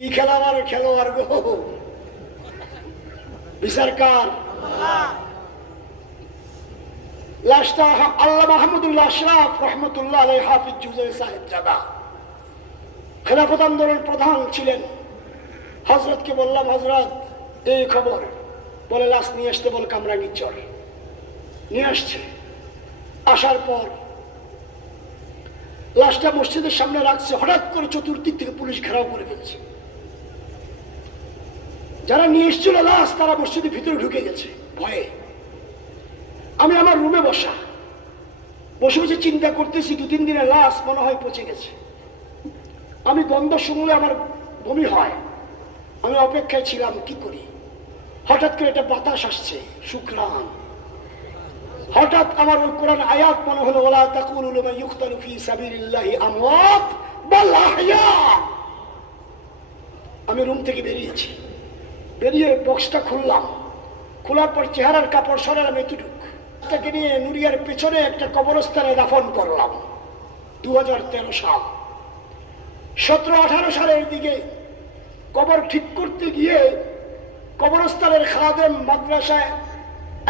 কি খেলোয়াড় খেলোয়াড় গো, বিচারকার লাশটা আল্লাহ মাহমুদুল্লাহ আশরাফ রহমতুল্লাহ আলাইহি হাফিজ জুজাই সাহেব জাদা খেলাফত আন্দোলনের প্রধান ছিলেন। হযরতকে বললাম, হযরত এই খবর, বলে লাশ নিয়ে আসতে বল কামরাঙ্গীর চর। নিয়ে আসছে। আসার পর লাশটা মসজিদের সামনে রাখছে, হঠাৎ করে চতুর্দিক থেকে পুলিশ ঘেরাও করে ফেলছে। যারা নিয়ে এসেছিল লাশ তারা মসজিদের ভিতরে ঢুকে গেছে ভয়ে। আমি আমার রুমে বসে বসে চিন্তা করতেছি, 2-3 দিনের লাশ মনে হয় পচে গেছে। আমি গন্ধ শুনলে আমার বমি হয়। আমি অপেক্ষায় ছিলাম কি করি। হঠাৎ করে একটা বাতাস আসছে, শুকরান। হঠাৎ আমার ওই কোরআন আয়াত মনে হলো, ওয়ালা তাকুলু লিমান ইউকতালু ফি সাবিলিল্লাহি আমওয়াত বাল আহইয়া। আমি রুম থেকে বেরিয়েছি, বেরিয়ে বক্সটা খুললাম। খোলার পর চেহারার কাপড় সরালাম এতটুক, তাকে নিয়ে নুরিয়ার পেছনে একটা কবরস্থানে দাফন করলাম। 2013 সাল। 17-18 সালের দিকে কবর ঠিক করতে গিয়ে কবরস্থানের খাদেম মাদ্রাসায়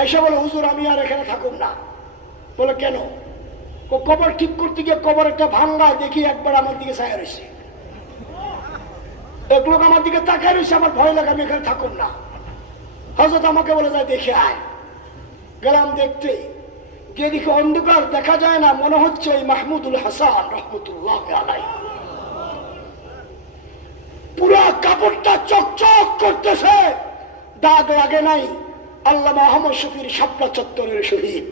আইসা বলে, হুজুর আমি আর এখানে থাকুন না। বলে কেন? কবর ঠিক করতে গিয়ে কবর একটা ভাঙ্গা দেখি, একবার আমার দিকে ছায়া রয়েছে। এক লোক আমার দিকে তাকায় রয়েছে, আমার ভয় লাগে, আমি এখানে থাকুন না। হযরত আমাকে বলে যায় দেখে আয়। গেলাম দেখতে, গিয়ে দেখি অন্ধকার, দেখা যায় না, মনে হচ্ছে ওই মাহমুদুল হাসান রহমতুল্লাহ আলাইহি। পুরা কাপড়টা চকচক করতেছে, দাগ লাগে নাই। আল্লামা আহমদ শফির শাপলা চত্বরের শহীদ।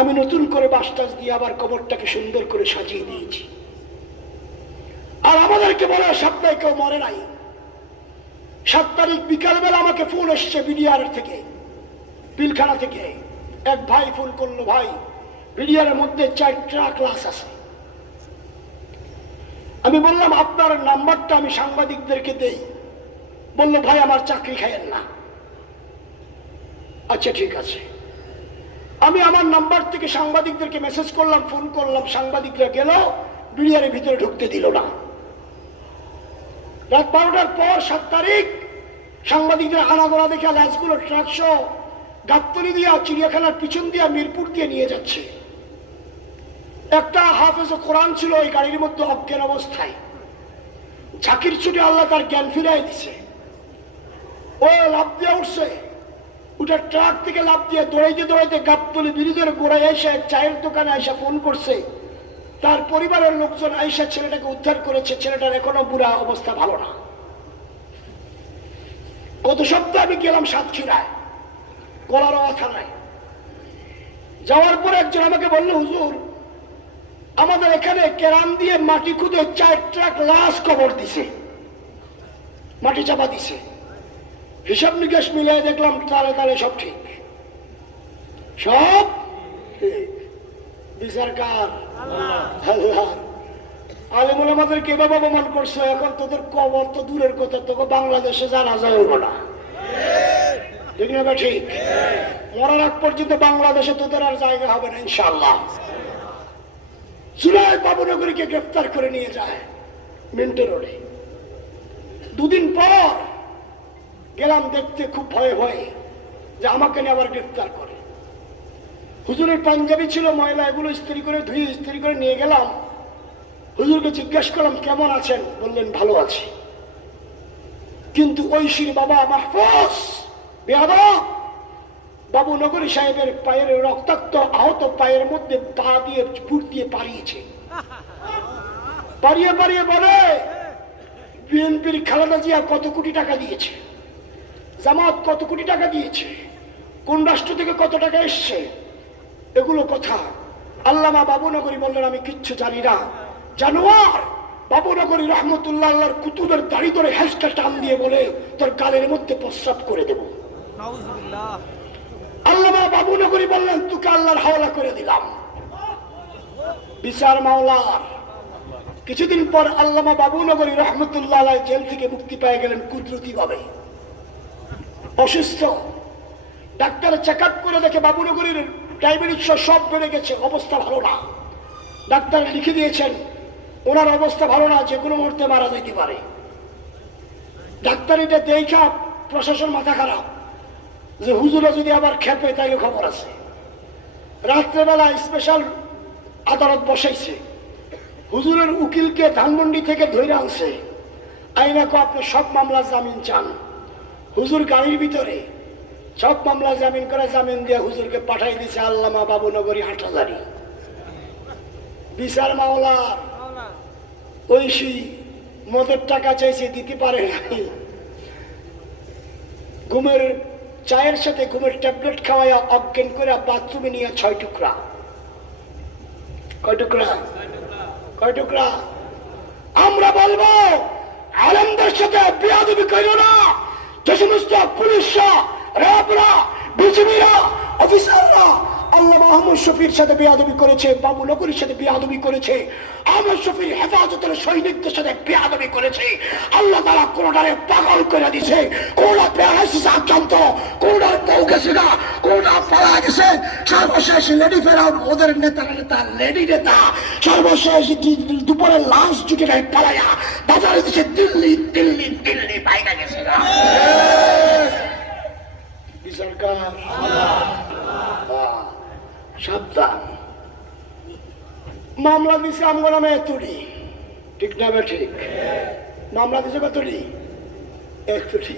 আমি নতুন করে বাসটাস দিয়ে আবার কবরটাকে সুন্দর করে সাজিয়ে দিয়েছি। আর আমাদেরকে বলে সপ্তাহে কেউ মরে নাই। 7 তারিখ বিকালবেলা আমাকে ফোন এসছে বিডিআর থেকে, পিলখানা থেকে। এক ভাই ফোন করলো, ভাই বিডিআরের মধ্যে 4 ট্রাক লাশ আছে। আমি বললাম আপনার নাম্বারটা আমি সাংবাদিকদেরকে দেই। বললো ভাই আমার চাকরি খাইয়েন না। আচ্ছা ঠিক আছে। আমি আমার নাম্বার থেকে সাংবাদিকদেরকে মেসেজ করলাম, ফোন করলাম। সাংবাদিকরা গেল, বিডিআরের ভিতরে ঢুকতে দিল না। রাত 12টার পর 7 তারিখ সাংবাদিকদের আনাগোনা দেখে লাশগুলো ট্রাক সহ গাবতলী দিয়া, চিড়িয়াখানার পিছন দিয়া, মিরপুর দিয়ে নিয়ে যাচ্ছে। একটা হাফেজ কোরআন ছিল ওই গাড়ির মধ্যে অজ্ঞান অবস্থায়। ঝাঁকির ছুটে আল্লাহ তার জ্ঞান ফিরাই দিছে। ও লাফ দিয়ে উঠছে, ওটা ট্রাক থেকে লাফ দিয়ে দৌড়াইতে দৌড়াইতে গাবতলী ব্রিজের গোড়ায় এসে এক চায়ের দোকানে আইসা ফোন করছে। তার পরিবারের লোকজন আইসা ছেলেটাকে উদ্ধার করেছে। ছেলেটার এখনো বুড়া অবস্থা, ভালো না। গত সপ্তাহে আমি গেলাম সাতক্ষীরায়, কলারোয়া থানায়। যাওয়ার পর একজন আমাকে বললো, হুজুর আমাদের এখানে কেরান দিয়ে মাটি খুঁজে 4 ট্রাক লাশ কবর দিছে, মাটি চাপা দিছে। হিসাব নিকাশ মিলিয়ে দেখলাম তালে তালে সব ঠিক, সব ঠিক। বিচারকার আল্লাহ। আলেমুল আমাদেরকে এভাবে অপমান করছো, এখন তোদের কবর তো দূরের কথা, তোকে বাংলাদেশে জানা যাবে না, ঠিক না? ঠিক। মরার আগ পর্যন্ত বাংলাদেশে তোদের আর জায়গা হবে না ইনশাআল্লাহ। জুলাই বাবুনগরীকে গ্রেফতার করে নিয়ে যায় মিন্টো রোডে। 2 দিন পর গেলাম দেখতে, খুব ভয়ে ভয়ে যে আমাকে নিয়ে আবার গ্রেফতার করে। হুজুরের পাঞ্জাবি ছিল ময়লা, এগুলো ইস্ত্রি করে ধুয়ে ইস্ত্রি করে নিয়ে গেলাম। হুজুরকে জিজ্ঞাসা করলাম কেমন আছেন? বললেন ভালো আছি। কিন্তু ঐশীর বাবা মাহফুজ বেয়াদব বাবুনগরী সাহেবের পায়ের রক্তাক্ত আহত পায়ের মধ্যে পা দিয়ে ফুট দিয়ে পালিয়েছে। পালিয়ে পালিয়ে বলে বিএনপির খালেদা জিয়া কত কোটি টাকা দিয়েছে, জামাত কত কোটি টাকা দিয়েছে, কোন রাষ্ট্র থেকে কত টাকা এসছে, এগুলো কথা। আল্লামা বাবুনগরী বললেন আমি কিচ্ছু জানি না। জানোয়ার বাবুনগরী রহমতুল্লাহ আল্লাহর কুতুবের দাড়ি ধরে হ্যাসটা টান দিয়ে বলে তোর গালের মধ্যে প্রস্রাব করে দেব। আল্লামা বাবুনগরী বললেন তোকে আল্লাহর হাওলা করে দিলাম। বিচার মাওলার। কিছুদিন পর আল্লামা বাবুনগরী রহমতুল্লাহ আলাইহ জেল থেকে মুক্তি পেয়ে গেলেন কুদরতি ভাবে। অসুস্থ, ডাক্তার চেক আপ করে দেখে বাবুনগরীর ডায়াবেটিস সব বেড়ে গেছে, অবস্থা ভালো না। ডাক্তার লিখে দিয়েছেন ওনার অবস্থা ভালো না, যে কোনো মুহূর্তে মারা যেতে পারে। ডাক্তারিটা দেখা প্রশাসন মাথা খারাপ, যে হুজুরা যদি আবার খেপে তাইলে খবর আছে। রাত্রেবেলা স্পেশাল আদালত বসাইছে, হুজুরের উকিলকে ধানমন্ডি থেকে ধরে আনছে, আইনাকে আপনি সব মামলা জামিন চান। হুজুর গাড়ির ভিতরে সব মামলা জামিন করে, জামিন দিয়ে হুজুরকে পাঠাই দিছে আল্লামা বাবুনগরী হাটহাজারি। বিচার মাওলা ঐশী মদের টাকা চাইছে, দিতে পারে নাই। ঘুমের চায়ের সাথে ঘুমের ট্যাবলেট খাওয়াইয়া অজ্ঞান করে বাথরুমে নিয়ে 6 টুকরা। কয় টুকরা? কয় টুকরা? আমরা বলবো আলেমদের সাথে বেয়াদবি করিও না। যে সমস্ত পুলিশরা, র্যাবরা, বিজিবিরা, অফিসাররা আল্লাহ আহমদ শফির সাথে বেয়াদবি করেছে, বাবু নগরীর সাথে বেয়াদবি করেছে, আহমদ শফির হেফাজতের সৈনিকদের সাথে বেয়াদবি করেছে, আল্লাহ তাআলা কোনটারে পাগল করে দিছে, কোনটা প্যারালাইসিস আক্রান্ত, কোনটার বউ গেছে না, কোনটা পালা গেছে। সর্বশেষ লেডি ফেরাউন, ওদের নেতা লেডি নেতা সর্বশেষ দুপুরে লাশ জুটে নাই পালাইয়া বাজারে দিচ্ছে দিল্লি দিল্লি দিল্লি বাইরে গেছে না। সরকার সাবধান। মামলা দিছে আমার নামে এতুরি, ঠিক না? ঠিক মামলা দিছে কতটি? 1 কোটি।